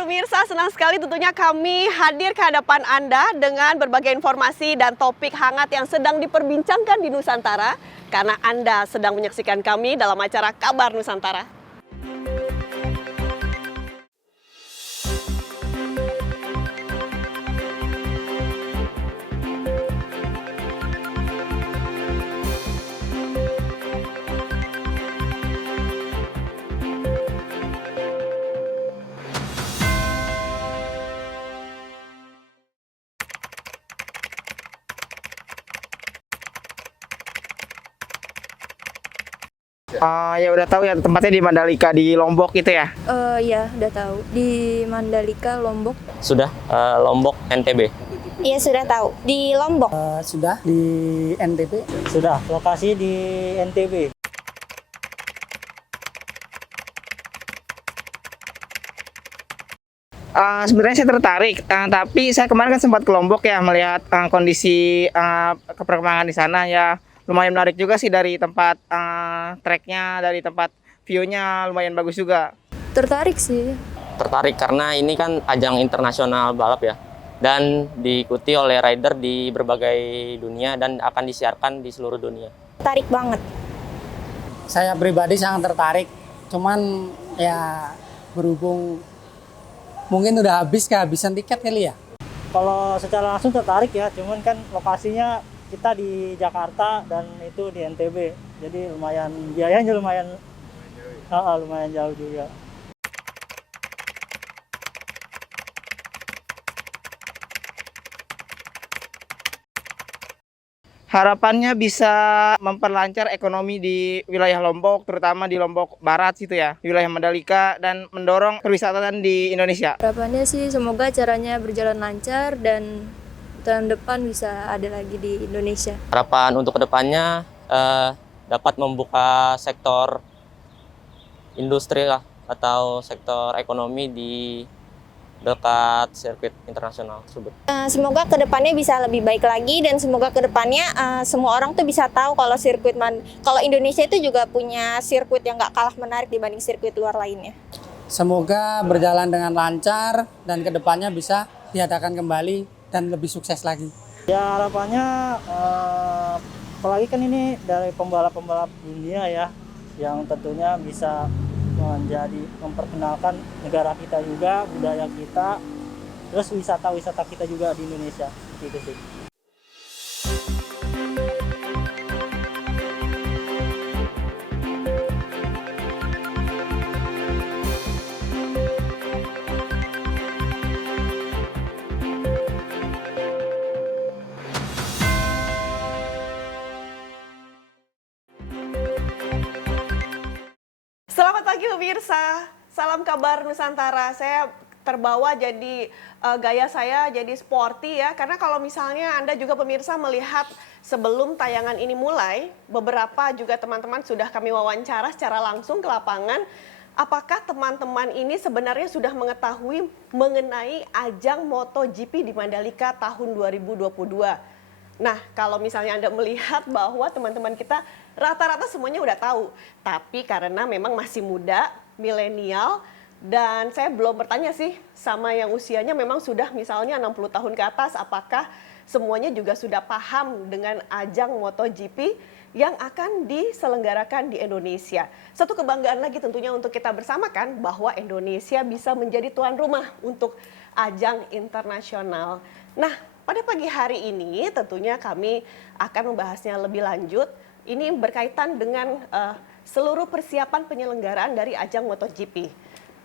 pemirsa, senang sekali tentunya kami hadir ke hadapan Anda dengan berbagai informasi dan topik hangat yang sedang diperbincangkan di Nusantara. Karena Anda sedang menyaksikan kami dalam acara Kabar Nusantara. Ya udah tahu ya tempatnya di Mandalika di Lombok gitu ya. Ya udah tahu di Mandalika, Lombok. Sudah, Lombok, NTB. Iya sudah tahu di Lombok. Sudah di NTB. Sudah, lokasi di NTB. Sebenarnya saya tertarik, tapi saya kemarin kan sempat ke Lombok ya melihat kondisi perkembangan di sana ya. Lumayan menarik juga sih dari tempat treknya, dari tempat view-nya lumayan bagus juga. Tertarik sih. Tertarik karena ini kan ajang internasional balap ya. Dan diikuti oleh rider di berbagai dunia dan akan disiarkan di seluruh dunia. Tertarik banget. Saya pribadi sangat tertarik. Cuman ya berhubung mungkin udah kehabisan tiket kali ya. Kalau secara langsung tertarik ya, cuman kan lokasinya kita di Jakarta dan itu di NTB. Jadi lumayan, biayanya lumayan jauh juga. Harapannya bisa memperlancar ekonomi di wilayah Lombok, terutama di Lombok Barat situ ya, di wilayah Mandalika, dan mendorong perwisatan di Indonesia. Harapannya sih semoga acaranya berjalan lancar dan tahun depan bisa ada lagi di Indonesia. Harapan untuk kedepannya dapat membuka sektor industri lah, atau sektor ekonomi di dekat sirkuit internasional tersebut. Semoga kedepannya bisa lebih baik lagi dan semoga kedepannya semua orang tuh bisa tahu kalau kalau Indonesia itu juga punya sirkuit yang nggak kalah menarik dibanding sirkuit luar lainnya. Semoga berjalan dengan lancar dan kedepannya bisa diadakan kembali dan lebih sukses lagi. Ya harapannya, apalagi kan ini dari pembalap-pembalap dunia ya, yang tentunya bisa memperkenalkan negara kita juga, budaya kita, terus wisata-wisata kita juga di Indonesia, gitu sih. Selamat pagi pemirsa, salam Kabar Nusantara. Saya terbawa jadi gaya saya jadi sporty ya, karena kalau misalnya Anda juga pemirsa melihat sebelum tayangan ini mulai, beberapa juga teman-teman sudah kami wawancara secara langsung ke lapangan. Apakah teman-teman ini sebenarnya sudah mengetahui mengenai ajang MotoGP di Mandalika tahun 2022? Nah, kalau misalnya Anda melihat bahwa teman-teman kita rata-rata semuanya udah tahu. Tapi karena memang masih muda, milenial, dan saya belum bertanya sih sama yang usianya memang sudah misalnya 60 tahun ke atas, apakah semuanya juga sudah paham dengan ajang MotoGP yang akan diselenggarakan di Indonesia. Satu kebanggaan lagi tentunya untuk kita bersama kan, bahwa Indonesia bisa menjadi tuan rumah untuk ajang internasional. Nah, pada pagi hari ini tentunya kami akan membahasnya lebih lanjut. Ini berkaitan dengan seluruh persiapan penyelenggaraan dari ajang MotoGP.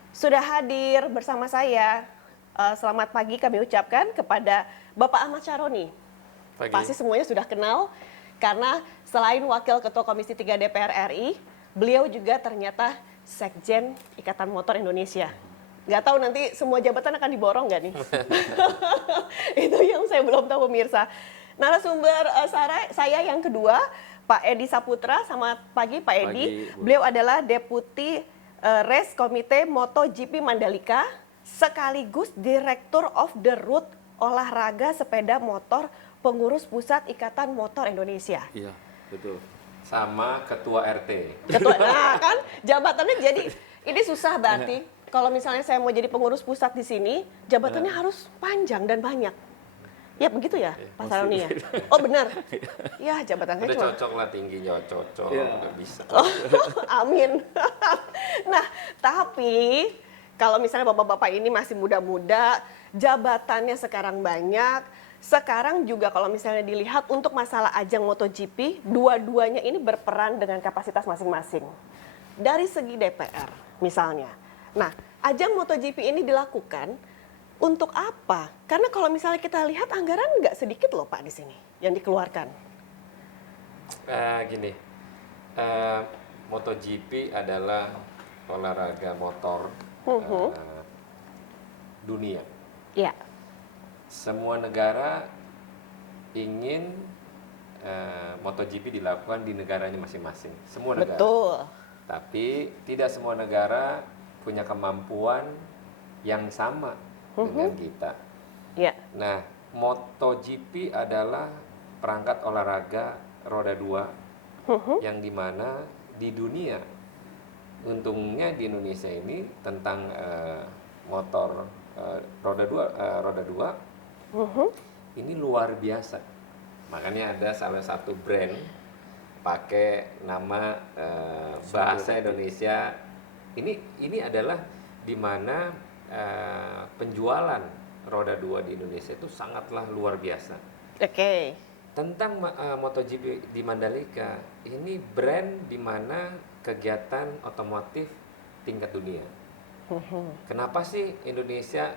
Sudah hadir bersama saya, selamat pagi kami ucapkan kepada Bapak Ahmad Syaroni. Pagi. Pasti semuanya sudah kenal, karena selain Wakil Ketua Komisi 3 DPR RI, beliau juga ternyata Sekjen Ikatan Motor Indonesia. Nggak tahu nanti semua jabatan akan diborong nggak nih? Itu yang saya belum tahu pemirsa. Narasumber saya yang kedua, Pak Edi Saputra. Selamat pagi Pak Edi. Beliau adalah Deputi Race Komite MotoGP Mandalika, sekaligus Direktur of the Route Olahraga Sepeda Motor Pengurus Pusat Ikatan Motor Indonesia. Iya, betul. Sama Ketua RT. Ketua, nah kan jabatannya jadi ini susah berarti. kalau misalnya saya mau jadi pengurus pusat di sini, jabatannya harus panjang dan banyak. Ya begitu ya, Pak Saroni ya? Oh benar. Ya jabatan saya Udah cuma. cocok lah tingginya, cocok, udah bisa. Amin. Nah, tapi kalau misalnya bapak-bapak ini masih muda-muda, jabatannya sekarang banyak. Sekarang juga kalau misalnya dilihat untuk masalah ajang MotoGP, dua-duanya ini berperan dengan kapasitas masing-masing. Dari segi DPR misalnya. Nah, ajang MotoGP ini dilakukan untuk apa? Karena kalau misalnya kita lihat anggaran nggak sedikit loh Pak di sini yang dikeluarkan. Gini, MotoGP adalah olahraga motor dunia. Ya, Semua negara ingin MotoGP dilakukan di negaranya masing-masing. Semua negara. betul. Tapi tidak semua negara punya kemampuan yang sama dengan kita. Ya, Nah, MotoGP adalah perangkat olahraga roda 2 yang dimana di dunia, untungnya di Indonesia ini tentang motor roda 2 ini luar biasa. Makanya ada salah satu brand pakai nama bahasa Indonesia. Ini adalah di mana penjualan roda 2 di Indonesia itu sangatlah luar biasa. oke. Tentang MotoGP di Mandalika, ini brand di mana kegiatan otomotif tingkat dunia. Kenapa sih Indonesia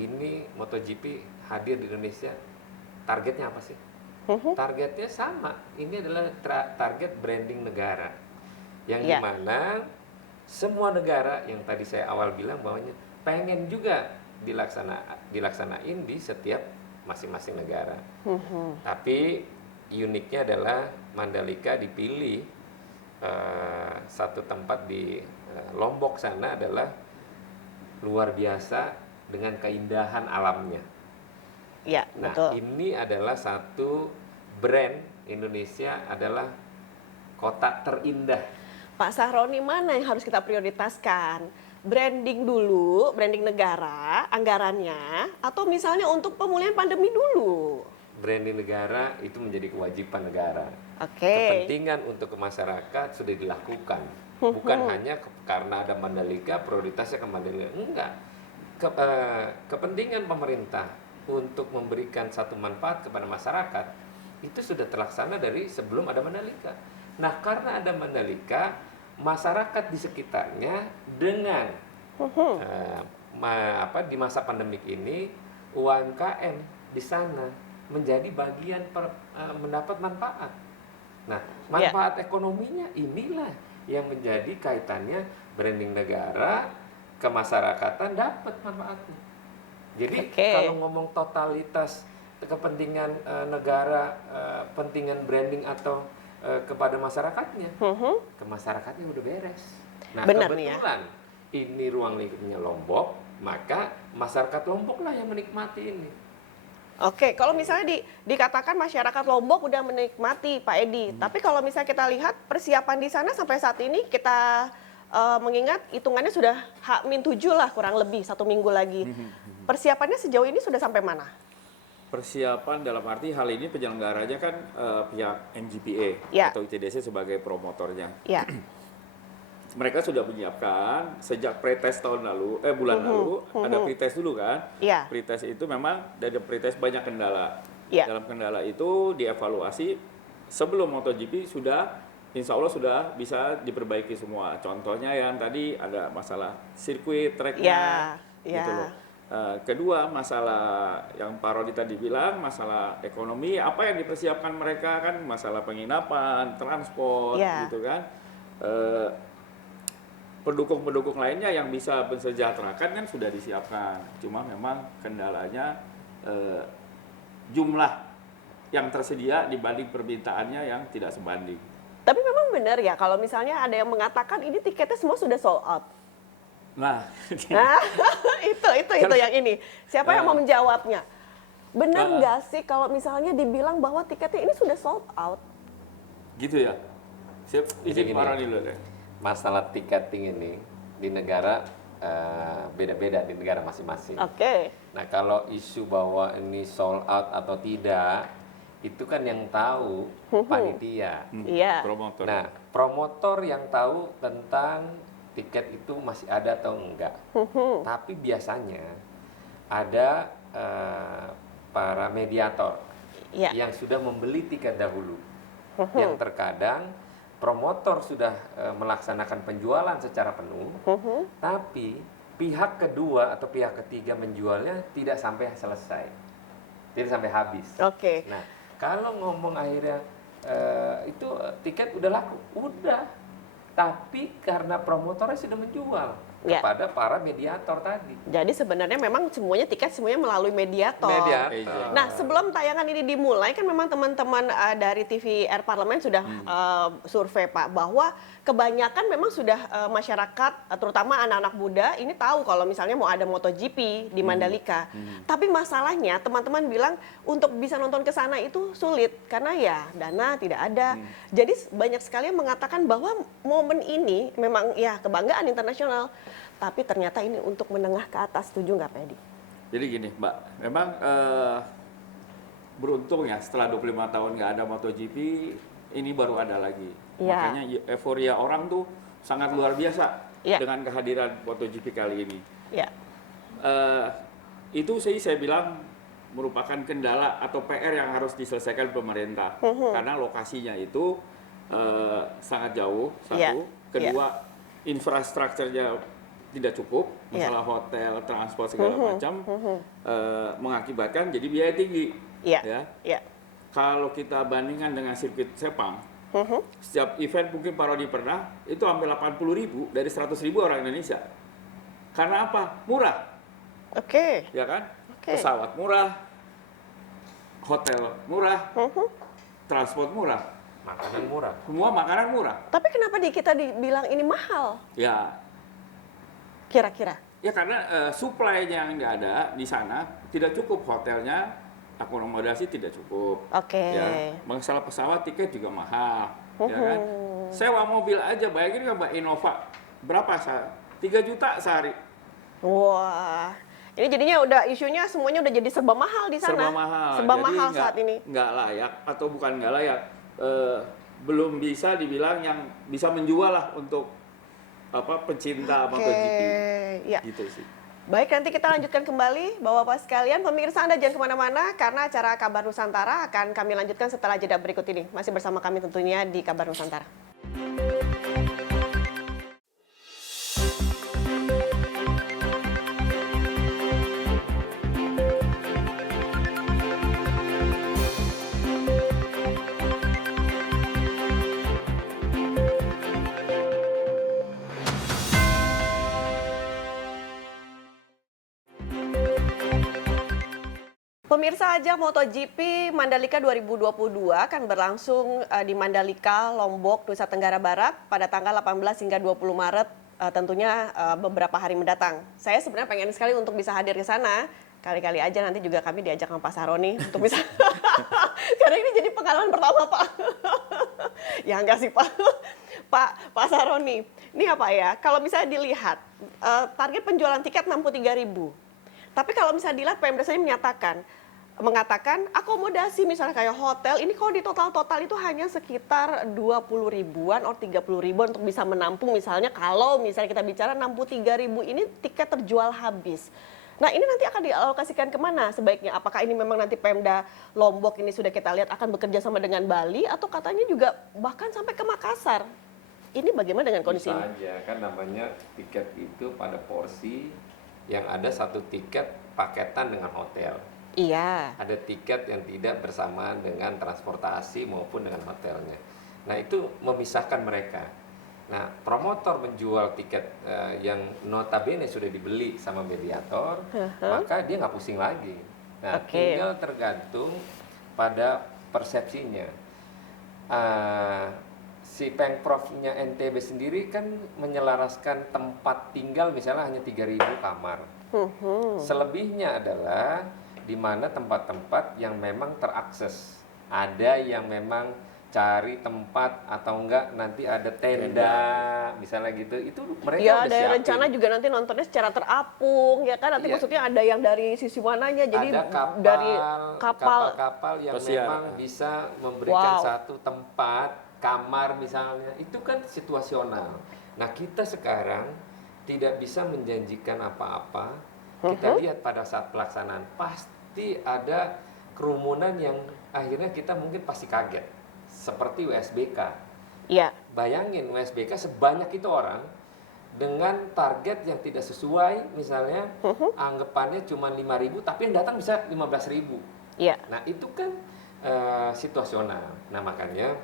ini MotoGP hadir di Indonesia? Targetnya apa sih? Targetnya sama. Ini adalah target branding negara, yang Ya. dimana semua negara yang tadi saya awal bilang bahwanya pengen juga dilaksanain di setiap masing-masing negara. Tapi uniknya adalah Mandalika dipilih satu tempat di Lombok sana adalah luar biasa dengan keindahan alamnya. Ya, Nah, betul. ini adalah satu brand Indonesia adalah kota terindah. Pak Sahroni, mana yang harus kita prioritaskan? Branding dulu, branding negara, anggarannya, atau misalnya untuk pemulihan pandemi dulu? Branding negara itu menjadi kewajiban negara. Oke. Kepentingan untuk ke masyarakat sudah dilakukan. Bukan hanya karena ada Mandalika, prioritasnya ke Mandalika. Enggak. Kepentingan pemerintah untuk memberikan satu manfaat kepada masyarakat itu sudah terlaksana dari sebelum ada Mandalika. Nah, karena ada Mandalika, masyarakat di sekitarnya dengan di masa pandemik ini UMKM di sana menjadi bagian mendapat manfaat. Nah, manfaat ekonominya inilah yang menjadi kaitannya branding negara kemasyarakatan dapat manfaatnya. Jadi kalau ngomong totalitas kepentingan negara, pentingan branding atau kepada masyarakatnya, ke masyarakatnya udah beres. Nah, Benar nih ya. kebetulan ini ruang lingkupnya Lombok, maka masyarakat Lombok lah yang menikmati ini. Oke, kalau misalnya dikatakan masyarakat Lombok udah menikmati, Pak Edi. Tapi kalau misalnya kita lihat persiapan di sana sampai saat ini kita mengingat hitungannya sudah H-7 lah kurang lebih 1 minggu lagi. Persiapannya sejauh ini sudah sampai mana? Persiapan dalam arti hal ini penyelenggaranya kan pihak MGPA Ya. atau ITDC sebagai promotornya. Ya, Mereka sudah menyiapkan sejak pretest tahun lalu, bulan lalu ada pretest dulu kan. ya, Pretest itu memang dari pretest banyak kendala. Ya. Dalam kendala itu dievaluasi sebelum MotoGP insya Allah sudah bisa diperbaiki semua. Contohnya yang tadi ada masalah sirkuit, tracknya, ya, gitu ya. loh. Kedua, masalah yang Pak Rodi tadi bilang, masalah ekonomi, apa yang dipersiapkan mereka kan, masalah penginapan, transport, Ya. gitu kan. Pendukung-pendukung lainnya yang bisa mensejahterakan kan sudah disiapkan. Cuma memang kendalanya jumlah yang tersedia dibanding permintaannya yang tidak sebanding. Tapi memang benar ya kalau misalnya ada yang mengatakan ini tiketnya semua sudah sold out. Nah, Nah, itu yang ini. Siapa yang mau menjawabnya? Benar nggak sih kalau misalnya dibilang bahwa tiketnya ini sudah sold out? gitu ya. Siap, Jadi izin gini Pak ya. Rodi dulu deh. Masalah tiketing ini di negara beda-beda di negara masing-masing. Oke. Nah, kalau isu bahwa ini sold out atau tidak, itu kan yang tahu panitia. Iya. Promotor. Nah, promotor yang tahu tentang tiket itu masih ada atau enggak. Tapi biasanya ada para mediator Iya. yang sudah membeli tiket dahulu. Yang terkadang promotor sudah melaksanakan penjualan secara penuh, tapi pihak kedua atau pihak ketiga menjualnya tidak sampai selesai, tidak sampai habis. Oke. Nah, kalau ngomong akhirnya itu tiket udah laku, udah, tapi karena promotornya sudah menjual Ya. kepada para mediator tadi. Jadi sebenarnya memang semuanya tiket semuanya melalui mediator. Mediator. Nah, sebelum tayangan ini dimulai kan memang teman-teman dari TVR Parlemen sudah survei Pak bahwa kebanyakan memang sudah masyarakat terutama anak-anak muda ini tahu kalau misalnya mau ada MotoGP di Mandalika. Tapi masalahnya teman-teman bilang untuk bisa nonton ke sana itu sulit karena ya dana tidak ada. Jadi banyak sekali yang mengatakan bahwa momen ini memang ya kebanggaan internasional. Tapi ternyata ini untuk menengah ke atas, setuju nggak Pak Edi? Jadi gini, Mbak, memang beruntung ya setelah 25 tahun nggak ada MotoGP, ini baru ada lagi. Iya. Makanya euforia orang tuh sangat luar biasa Iya. dengan kehadiran MotoGP kali ini. Ya. Itu saya bilang merupakan kendala atau PR yang harus diselesaikan pemerintah. Karena lokasinya itu sangat jauh, satu. Iya. Kedua, infrastrukturnya tidak cukup, masalah hotel, transport segala macam, mengakibatkan jadi biaya tinggi. Iya. Ya. Ya. Kalau kita bandingkan dengan sirkuit Sepang, setiap event mungkin parodi pernah, itu hampir 80.000 dari 100.000 orang Indonesia. Karena apa? Murah, Oke. ya kan? Oke. Pesawat murah, hotel murah, transport murah, Makanan murah. semua makanan murah. Tapi kenapa di kita dibilang ini mahal? Ya, Kira-kira? ya karena supply-nya yang nggak ada di sana, tidak cukup hotelnya, akomodasi tidak cukup. Oke. Ya, masalah pesawat tiket juga mahal, ya kan? Sewa mobil aja, bayangin nggak Mbak Innova berapa 3 juta sehari, Wah. Ini jadinya udah isunya semuanya udah jadi serba mahal di sana. serba mahal. Serba Jadi mahal saat ini. nggak layak atau bukan nggak layak, belum bisa dibilang yang bisa menjual lah untuk pecinta MotoGP, Ya. gitu sih. Baik, nanti kita lanjutkan kembali Bapak-Bapak sekalian. Pemirsa Anda jangan kemana-mana karena acara Kabar Nusantara akan kami lanjutkan setelah jeda berikut ini. Masih bersama kami tentunya di Kabar Nusantara. Pemirsa ajang MotoGP Mandalika 2022 akan berlangsung di Mandalika, Lombok, Nusa Tenggara Barat pada tanggal 18 hingga 20 Maret tentunya beberapa hari mendatang. Saya sebenarnya pengen sekali untuk bisa hadir ke sana. Kali-kali aja nanti juga kami diajak sama Pak Saroni untuk bisa karena ini jadi pengalaman pertama Pak. Ya enggak sih Pak. Pak Saroni, ini apa ya? Kalau misalnya dilihat target penjualan tiket 63.000. Tapi kalau misalnya dilihat Pemda saya mengatakan akomodasi misalnya kayak hotel ini kalau di total itu hanya sekitar 20 ribuan atau 30 ribuan untuk bisa menampung misalnya kalau misalnya kita bicara 63.000 ini tiket terjual habis. Nah ini nanti akan dialokasikan kemana sebaiknya? Apakah ini memang nanti Pemda Lombok ini sudah kita lihat akan bekerja sama dengan Bali atau katanya juga bahkan sampai ke Makassar? Ini bagaimana dengan kondisi Bisa ini? aja kan namanya tiket itu pada porsi yang ada satu tiket paketan dengan hotel. Iya. Ada tiket yang tidak bersamaan dengan transportasi maupun dengan hotelnya. Nah itu memisahkan mereka. Nah promotor menjual tiket yang notabene sudah dibeli sama mediator, maka dia nggak pusing lagi. Nah tinggal tergantung pada persepsinya. Si Pengprovnya NTB sendiri kan menyelaraskan tempat tinggal misalnya hanya 3.000 kamar. Selebihnya adalah di mana tempat-tempat yang memang terakses. Ada yang memang cari tempat atau enggak nanti ada tenda misalnya gitu, itu mereka Ya, udah ada siapin. rencana juga nanti nontonnya secara terapung, ya kan? Nanti Iya. maksudnya ada yang dari sisi mananya, jadi ada kapal, dari kapal. kapal-kapal yang Pesiar. memang bisa memberikan Wow. satu tempat, kamar misalnya, itu kan situasional. Nah kita sekarang tidak bisa menjanjikan apa-apa, kita lihat pada saat pelaksanaan, pasti ada kerumunan yang akhirnya kita mungkin pasti kaget, seperti USBK. Iya. Bayangin USBK sebanyak itu orang dengan target yang tidak sesuai, misalnya anggapannya cuma 5.000 tapi yang datang bisa 15.000. Iya. Nah itu kan situasional. Nah makanya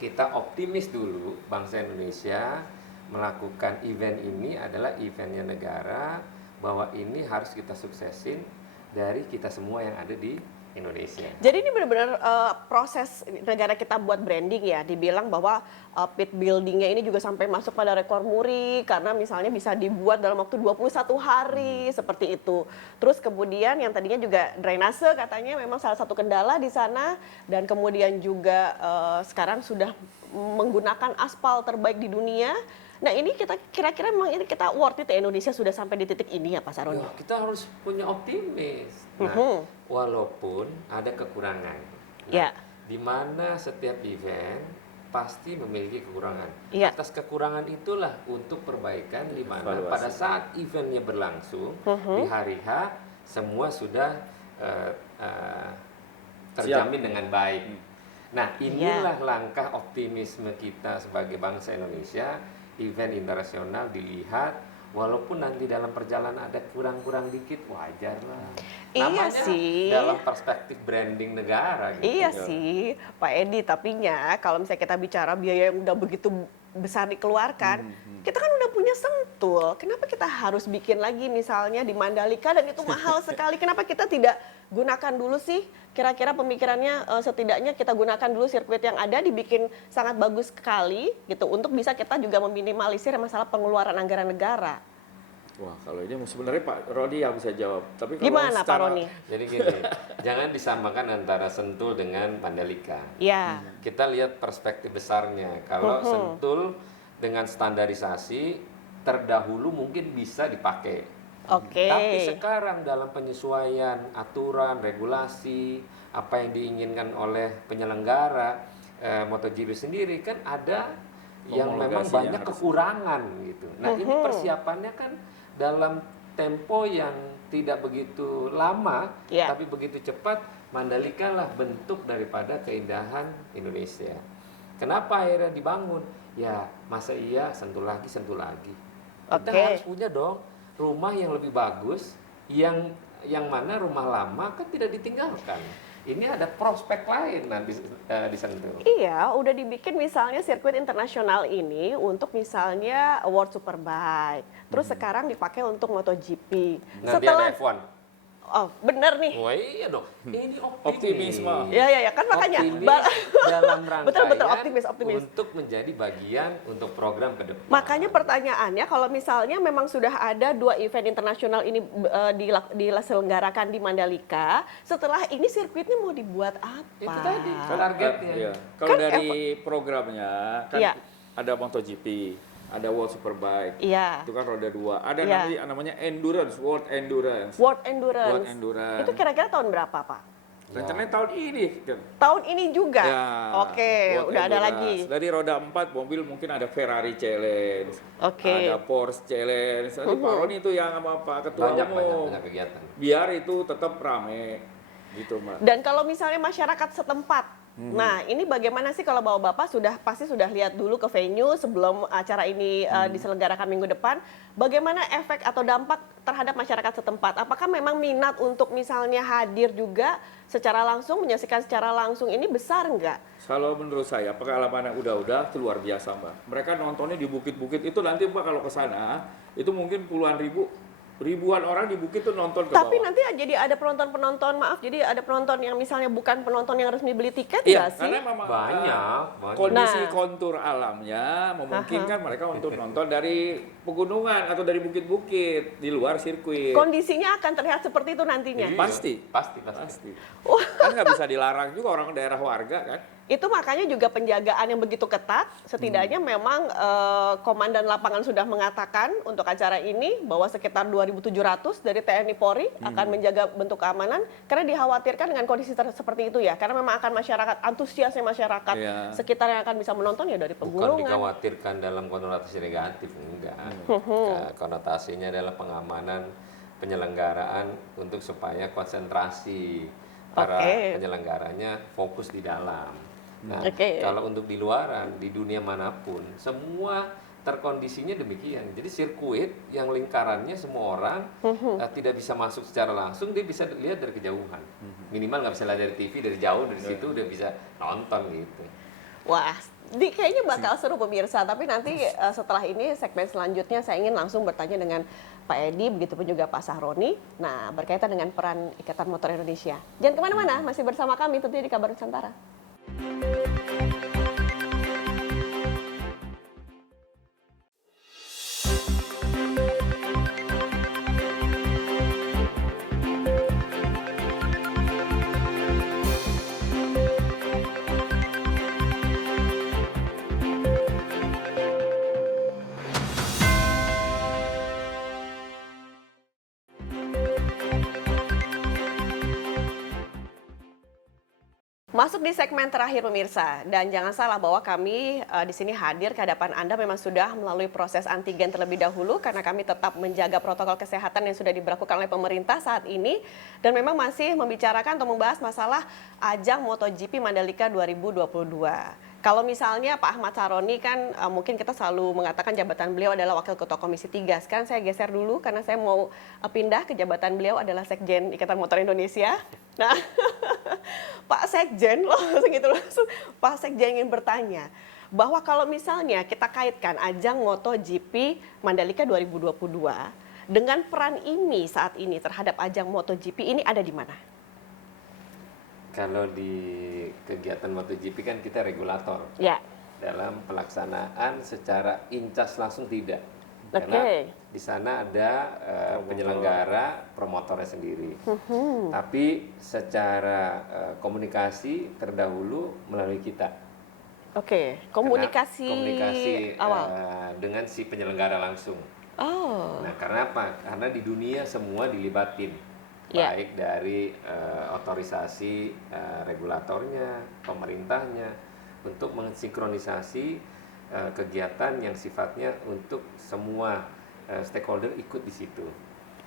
kita optimis dulu, bangsa Indonesia melakukan event ini adalah eventnya negara, bahwa ini harus kita suksesin dari kita semua yang ada di Indonesia. Jadi ini benar-benar proses negara kita buat branding ya, dibilang bahwa pit buildingnya ini juga sampai masuk pada rekor muri karena misalnya bisa dibuat dalam waktu 21 hari seperti itu. Terus kemudian yang tadinya juga drainase katanya memang salah satu kendala di sana, dan kemudian juga sekarang sudah menggunakan aspal terbaik di dunia. Nah ini kita kira-kira memang ini kita worth it ya, Indonesia sudah sampai di titik ini ya Pak Saroni? Ya, kita harus punya optimis. Nah, walaupun ada kekurangan. Nah, Ya. di mana setiap event pasti memiliki kekurangan. Ya. Atas kekurangan itulah untuk perbaikan di mana Evaluasi. pada saat eventnya berlangsung di hari H semua sudah terjamin dengan baik. Nah, inilah langkah optimisme kita sebagai bangsa Indonesia. Event internasional dilihat, walaupun nanti dalam perjalanan ada kurang-kurang dikit, wajar lah. Iya Namanya sih. dalam perspektif branding negara. Gitu. Iya sih, Pak Edi. Tapinya kalau misalnya kita bicara biaya yang udah begitu besar dikeluarkan, kita kan udah punya Sentul. Kenapa kita harus bikin lagi misalnya di Mandalika dan itu mahal sekali? Kenapa kita tidak gunakan dulu sih? Kira-kira pemikirannya setidaknya kita gunakan dulu sirkuit yang ada, dibikin sangat bagus sekali gitu untuk bisa kita juga meminimalisir masalah pengeluaran anggaran negara. Wah, kalau ini sebenarnya Pak Roni yang bisa jawab. Tapi kalau Gimana Pak secara- Roni? Jadi gini, jangan disamakan antara Sentul dengan Mandalika. Ya, Kita lihat perspektif besarnya. Kalau Sentul dengan standarisasi terdahulu mungkin bisa dipakai. oke. Tapi sekarang dalam penyesuaian aturan, regulasi, apa yang diinginkan oleh penyelenggara MotoGP sendiri kan ada yang memang Homologasi banyak yang harus- kekurangan gitu. Nah ini persiapannya kan dalam tempo yang tidak begitu lama, Ya. tapi begitu cepat. Mandalika lah bentuk daripada keindahan Indonesia. Kenapa akhirnya dibangun? Ya masa iya sentuh lagi. Kita Oke. harus punya dong rumah yang lebih bagus, yang mana rumah lama kan tidak ditinggalkan. Ini ada prospek lain nanti di Sentul. Iya, udah dibikin misalnya sirkuit internasional ini untuk misalnya World Superbike. Terus sekarang dipakai untuk MotoGP. Nanti ada F1. Oh, bener nih. Wah iya dong. Ini Optimisme. Ya, kan makanya. Optimis dalam rangkaian Betul, optimis. untuk menjadi bagian untuk program ke depan. Makanya pertanyaannya, kalau misalnya memang sudah ada 2 event internasional ini diselenggarakan di Mandalika, setelah ini sirkuitnya mau dibuat apa? Itu tadi targetnya. Iya. Kalau Kan dari programnya kan Iya. ada MotoGP, ada World Superbike. Iya. Itu kan roda 2. Ada Iya. nanti namanya Endurance, World Endurance. World Endurance. World Endurance. Itu kira-kira tahun berapa, Pak? Rencananya tahun ini. Kan? Tahun ini juga? Ya, Oke, World udah ada Endurance. lagi. Dari roda 4 mobil mungkin ada Ferrari Challenge. Oke. Ada Porsche Challenge. Nanti Pak Roni itu yang sama Pak Ketua Umum. banyak kegiatan. Biar itu tetap rame. Gitu, Mbak. Dan kalau misalnya masyarakat setempat, nah ini bagaimana sih kalau Bapak pasti sudah lihat dulu ke venue sebelum acara ini diselenggarakan minggu depan, bagaimana efek atau dampak terhadap masyarakat setempat? Apakah memang minat untuk misalnya hadir juga secara langsung, menyaksikan secara langsung ini besar nggak? Kalau menurut saya pengalaman yang udah itu luar biasa, Mbak. Mereka nontonnya di bukit-bukit itu nanti Mbak kalau ke sana itu mungkin puluhan ribuan orang di bukit tuh nonton ke Tapi bawah. nanti jadi ada penonton-penonton, jadi ada penonton yang misalnya bukan penonton yang resmi beli tiket Iya, nggak sih? karena memang Banyak. kondisi Nah. kontur alamnya memungkinkan mereka untuk nonton dari pegunungan atau dari bukit-bukit di luar sirkuit. Kondisinya akan terlihat seperti itu nantinya. Pasti. Pasti. Pasti. Kan nggak bisa dilarang juga orang daerah warga kan. Itu makanya juga penjagaan yang begitu ketat, setidaknya memang komandan lapangan sudah mengatakan untuk acara ini bahwa sekitar 2.700 dari TNI Polri akan menjaga bentuk keamanan karena dikhawatirkan dengan kondisi seperti itu ya, karena memang akan masyarakat, antusiasnya masyarakat sekitar yang akan bisa menonton ya dari Bukan pengulungan. dikhawatirkan dalam konotasi negatif, enggak. Konotasinya adalah pengamanan penyelenggaraan untuk supaya konsentrasi para penyelenggaranya fokus di dalam. Nah, kalau untuk di luaran, di dunia manapun, semua terkondisinya demikian. Jadi sirkuit yang lingkarannya semua orang tidak bisa masuk secara langsung, dia bisa lihat dari kejauhan. Minimal nggak bisa lihat dari TV, dari jauh, dari situ udah bisa nonton gitu. Wah, kayaknya bakal seru pemirsa, tapi nanti setelah ini segmen selanjutnya saya ingin langsung bertanya dengan Pak Edi, begitu pun juga Pak Sahroni. Nah, berkaitan dengan peran Ikatan Motor Indonesia. Jangan kemana-mana, masih bersama kami tentunya di Kabar Nusantara. Masuk di segmen terakhir pemirsa, dan jangan salah bahwa kami di sini hadir ke hadapan Anda memang sudah melalui proses antigen terlebih dahulu karena kami tetap menjaga protokol kesehatan yang sudah diberlakukan oleh pemerintah saat ini, dan memang masih membicarakan atau membahas masalah ajang MotoGP Mandalika 2022. Kalau misalnya Pak Ahmad Sahroni kan mungkin kita selalu mengatakan jabatan beliau adalah Wakil Ketua Komisi 3. Sekarang saya geser dulu karena saya mau pindah ke jabatan beliau adalah Sekjen Ikatan Motor Indonesia. Nah, Pak Sekjen, langsung Pak Sekjen ingin bertanya bahwa kalau misalnya kita kaitkan ajang MotoGP Mandalika 2022 dengan peran IMI saat ini terhadap ajang MotoGP ini ada di mana? Kalau di kegiatan MotoGP kan kita regulator. Ya. Dalam pelaksanaan secara incas langsung tidak. Karena di sana ada penyelenggara, promotornya sendiri. Tapi secara komunikasi terdahulu melalui kita. Komunikasi awal dengan si penyelenggara langsung. Nah, karena apa? Karena di dunia semua dilibatin. Baik dari otorisasi regulatornya, pemerintahnya, untuk mensinkronisasi kegiatan yang sifatnya untuk semua stakeholder ikut di situ.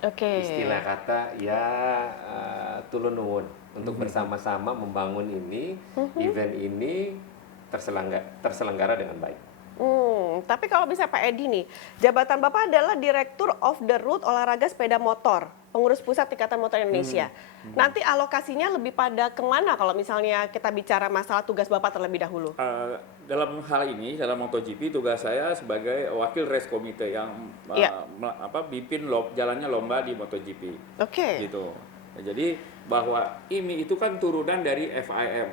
Istilah kata ya tulun nuwun untuk bersama-sama membangun ini, event ini terselenggara dengan baik. Tapi kalau bisa Pak Edi nih, jabatan Bapak adalah Direktur of the Road Olahraga Sepeda Motor, Pengurus Pusat Ikatan Motor Indonesia. Nanti alokasinya lebih pada kemana kalau misalnya kita bicara masalah tugas Bapak terlebih dahulu? Dalam hal ini, dalam MotoGP, tugas saya sebagai wakil race committee yang bimbing jalannya lomba di MotoGP. Gitu. Nah, jadi bahwa IMI itu kan turunan dari FIM.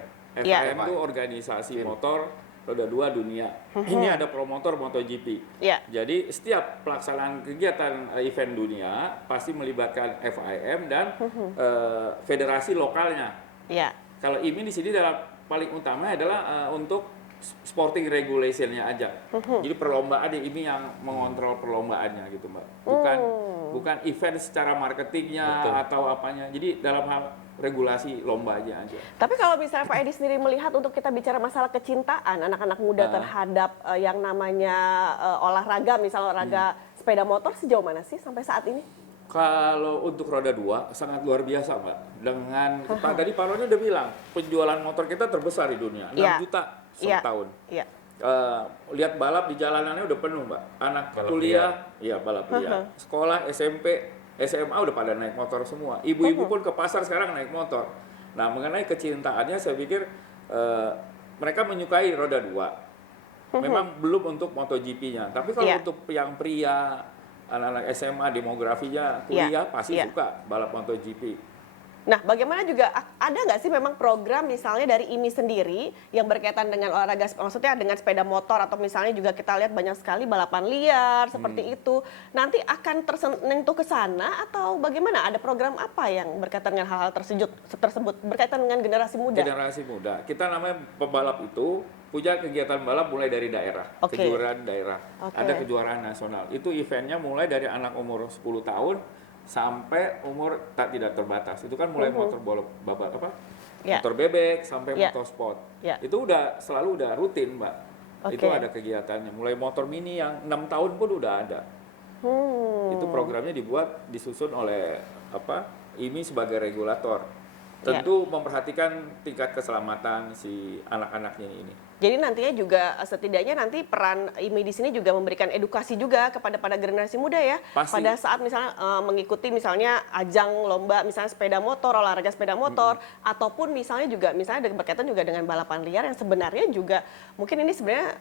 FIM itu organisasi motor roda 2 dunia. Ini ada promotor MotoGP. Jadi setiap pelaksanaan kegiatan event dunia pasti melibatkan FIM dan federasi lokalnya. Kalau IMI di sini dalam paling utama adalah untuk sporting regulation-nya aja. Jadi perlombaan IMI yang mengontrol perlombaannya gitu, Mbak. Bukan event secara marketingnya atau apanya. Jadi dalam hal regulasi lombanya aja. Tapi kalau misalnya Pak Edi sendiri melihat untuk kita bicara masalah kecintaan anak-anak muda terhadap yang namanya olahraga, misalnya olahraga sepeda motor, sejauh mana sih sampai saat ini? Kalau untuk roda 2 sangat luar biasa, Mbak. Dengan tadi Pak Roni udah bilang penjualan motor kita terbesar di dunia, 6 juta setahun. Lihat balap di jalanannya udah penuh, Mbak. Anak balap kuliah, balap liar. Sekolah, SMP, SMA udah pada naik motor semua. Ibu-ibu pun ke pasar sekarang naik motor. Nah, mengenai kecintaannya saya pikir mereka menyukai roda 2. Memang belum untuk MotoGP-nya. Tapi kalau untuk yang pria, anak-anak SMA, demografinya kuliah pasti suka balap MotoGP. Nah, bagaimana juga ada nggak sih memang program misalnya dari IMI sendiri yang berkaitan dengan olahraga, maksudnya dengan sepeda motor atau misalnya juga kita lihat banyak sekali balapan liar seperti itu. Nanti akan tersentuh ke sana atau bagaimana? Ada program apa yang berkaitan dengan hal-hal tersebut berkaitan dengan generasi muda? Generasi muda. Kita namanya pembalap itu punya kegiatan balap mulai dari daerah, kejuaraan daerah. Ada kejuaraan nasional. Itu eventnya mulai dari anak umur 10 tahun sampai umur tidak terbatas. Itu kan mulai motor balap motor bebek sampai motor sport. Itu selalu udah rutin, Mbak. Itu ada kegiatannya. Mulai motor mini yang 6 tahun pun udah ada. Itu programnya disusun oleh IMI sebagai regulator. Tentu memperhatikan tingkat keselamatan si anak-anaknya ini. Jadi nantinya juga setidaknya nanti peran IMI di sini juga memberikan edukasi juga kepada generasi muda ya. Pasti. Pada saat misalnya mengikuti misalnya ajang lomba misalnya sepeda motor, olahraga sepeda motor, ataupun misalnya juga misalnya berkaitan juga dengan balapan liar yang sebenarnya juga mungkin ini sebenarnya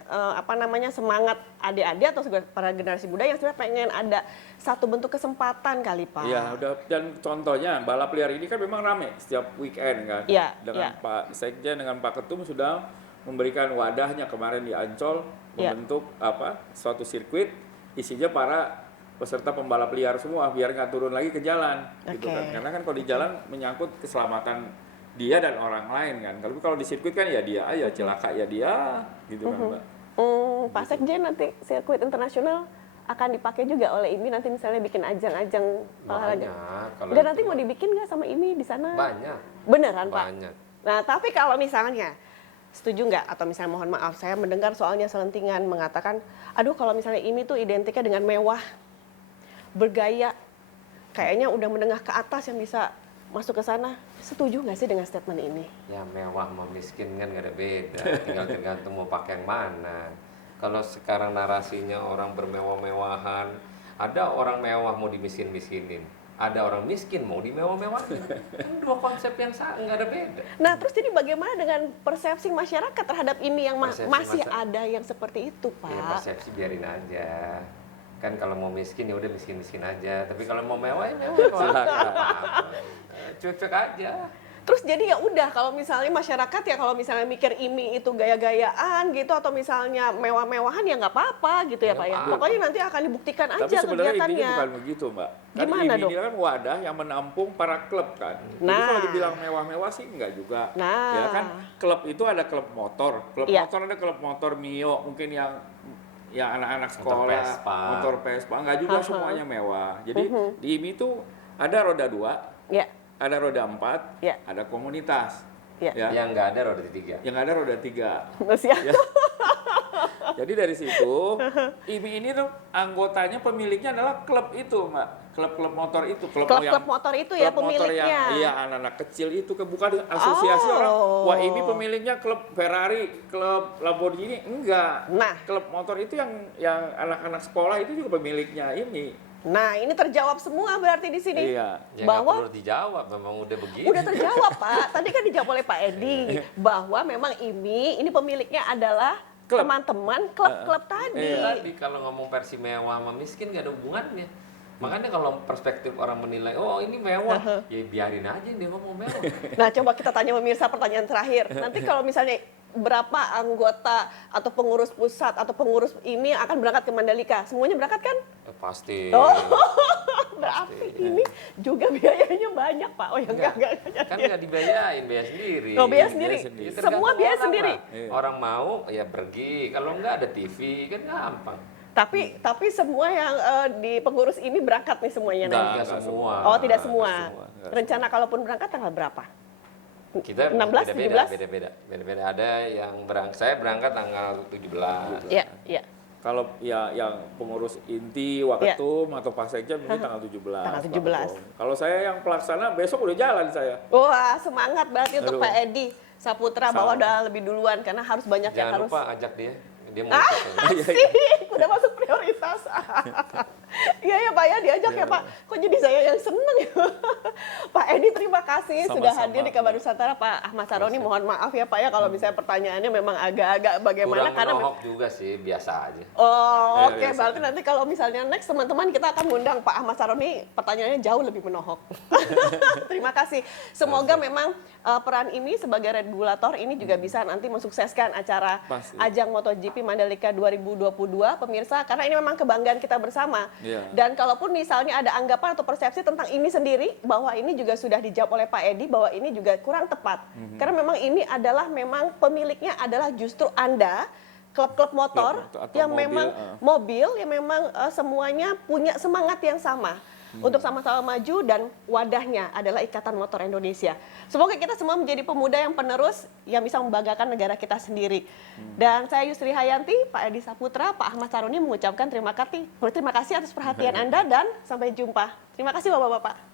semangat adik-adik atau para generasi muda yang sebenarnya pengen ada satu bentuk kesempatan kali Pak. Iya, dan contohnya balap liar ini kan memang rame setiap weekend kan. Dengan Pak Sekjen dengan Pak Ketum sudah memberikan wadahnya kemarin di Ancol membentuk suatu sirkuit isinya para peserta pembalap liar semua biar nggak turun lagi ke jalan gitu kan. Karena kan kalau di jalan menyangkut keselamatan dia dan orang lain kan. Kalau di sirkuit kan ya dia aja celaka ya dia gitu kan, Mbak. Pak Sekjen nanti sirkuit internasional akan dipakai juga oleh IMI nanti misalnya bikin ajang-ajang olahraga. Dan nanti mau dibikin nggak sama IMI di sana? Banyak. Beneran Pak? Banyak. Nah tapi kalau misalnya setuju nggak atau misalnya mohon maaf saya mendengar soalnya selentingan mengatakan aduh kalau misalnya IMI tuh identiknya dengan mewah, bergaya, kayaknya udah menengah ke atas yang bisa masuk ke sana. Setuju nggak sih dengan statement ini? Ya mewah sama miskin kan nggak ada beda, tinggal tergantung mau pakai yang mana. Kalau sekarang narasinya orang bermewah-mewahan, ada orang mewah mau dimiskin-miskinin, ada orang miskin mau dimewah-mewahin. Kan dua konsep yang nggak ada beda. Nah terus jadi bagaimana dengan persepsi masyarakat terhadap ini yang masih ada yang seperti itu Pak? Ya persepsi biarin aja. Kan kalau mau miskin ya udah miskin-miskin aja. Tapi kalau mau mewah ya mewah. Cuek-cuek aja. Terus jadi ya udah kalau misalnya masyarakat ya kalau misalnya mikir IMI itu gaya-gayaan gitu atau misalnya mewah-mewahan ya nggak apa-apa gitu ya Pak ya. Pokoknya nanti akan dibuktikan aja kegiatannya. Tapi sebenarnya IMI bukan begitu Mbak. Gimana IMI dong? ini kan wadah yang menampung para klub kan. Jadi kalau dibilang mewah-mewah sih enggak juga. Ya kan klub itu ada klub motor. Klub motor ada klub motor Mio mungkin yang anak-anak sekolah, motor Vespa, enggak juga semuanya mewah. Jadi di IMI itu ada roda 2. Ada roda 4, ada komunitas. Yang nggak ada roda 3. Yang ada roda 3. Ya. Jadi dari situ, IMI ini tuh anggotanya pemiliknya adalah klub itu, Mbak. Klub-klub motor itu. Klub motor itu ya pemiliknya. Iya, anak-anak kecil itu bukan asosiasi orang. Wah, IMI pemiliknya klub Ferrari, klub Lamborghini, enggak. Nah, klub motor itu yang anak-anak sekolah itu juga pemiliknya IMI. Nah, ini terjawab semua berarti di sini. Iya. Ya bahwa perlu dijawab, memang udah begini. Udah terjawab, Pak. Tadi kan dijawab oleh Pak Edi bahwa memang IMI ini pemiliknya adalah teman-teman klub-klub tadi. Tadi kalau ngomong versi mewah sama miskin nggak ada hubungannya. Makanya kalau perspektif orang menilai, oh ini mewah, ya biarin aja dia ngomong mewah. Nah, coba kita tanya pemirsa pertanyaan terakhir. Nanti kalau misalnya berapa anggota atau pengurus pusat atau pengurus ini akan berangkat ke Mandalika? Semuanya berangkat kan? Pasti. Berarti ini juga biayanya banyak Pak. Oh ya enggak. Kan nggak dibayain, biaya sendiri. Oh biaya sendiri. Semua biaya sendiri. Orang mau ya pergi, kalau enggak ada TV kan gampang. Tapi semua yang di pengurus ini berangkat nih semuanya nanti? Enggak semua. Oh tidak semua. Rencana kalaupun berangkat tanggal berapa? Kita 16, beda-beda. Ada yang saya berangkat tanggal 17. Iya. Kalau yang pengurus inti, waketum atau Pak Sekjen mungkin tanggal 17. Tanggal 17. Kalau saya yang pelaksana besok udah jalan saya. Wah, semangat berarti untuk Pak Edi Saputra bahwa udah lebih duluan karena harus banyak yang harus. Jangan lupa ajak dia. Dia mau Asik, udah masuk prioritas. Iya ya Pak ya, diajak ya Pak. Kok jadi saya yang seneng ya. Pak Edi terima kasih sudah hadir di Kabar Nusantara. Pak Ahmad Saroni mohon maaf ya Pak ya kalau misalnya pertanyaannya memang agak-agak bagaimana. Kurang karena menohok juga sih, biasa aja. Oh oke, berarti nanti kalau misalnya next teman-teman kita akan mengundang Pak Ahmad Saroni, pertanyaannya jauh lebih menohok. Terima kasih. Semoga memang peran ini sebagai regulator ini juga bisa nanti mensukseskan acara ajang MotoGP Mandalika 2022 pemirsa, karena ini memang kebanggaan kita bersama. Dan kalaupun misalnya ada anggapan atau persepsi tentang ini sendiri, bahwa ini juga sudah dijawab oleh Pak Edi, bahwa ini juga kurang tepat. Karena memang ini adalah memang pemiliknya adalah justru Anda, klub-klub motor yang memang mobil yang memang semuanya punya semangat yang sama untuk sama-sama maju, dan wadahnya adalah Ikatan Motor Indonesia. Semoga kita semua menjadi pemuda yang penerus yang bisa membanggakan negara kita sendiri. Dan saya Yusri Hayanti, Pak Edi Saputra, Pak Ahmad Saroni mengucapkan terima kasih atas perhatian Anda dan sampai jumpa. Terima kasih Bapak-bapak.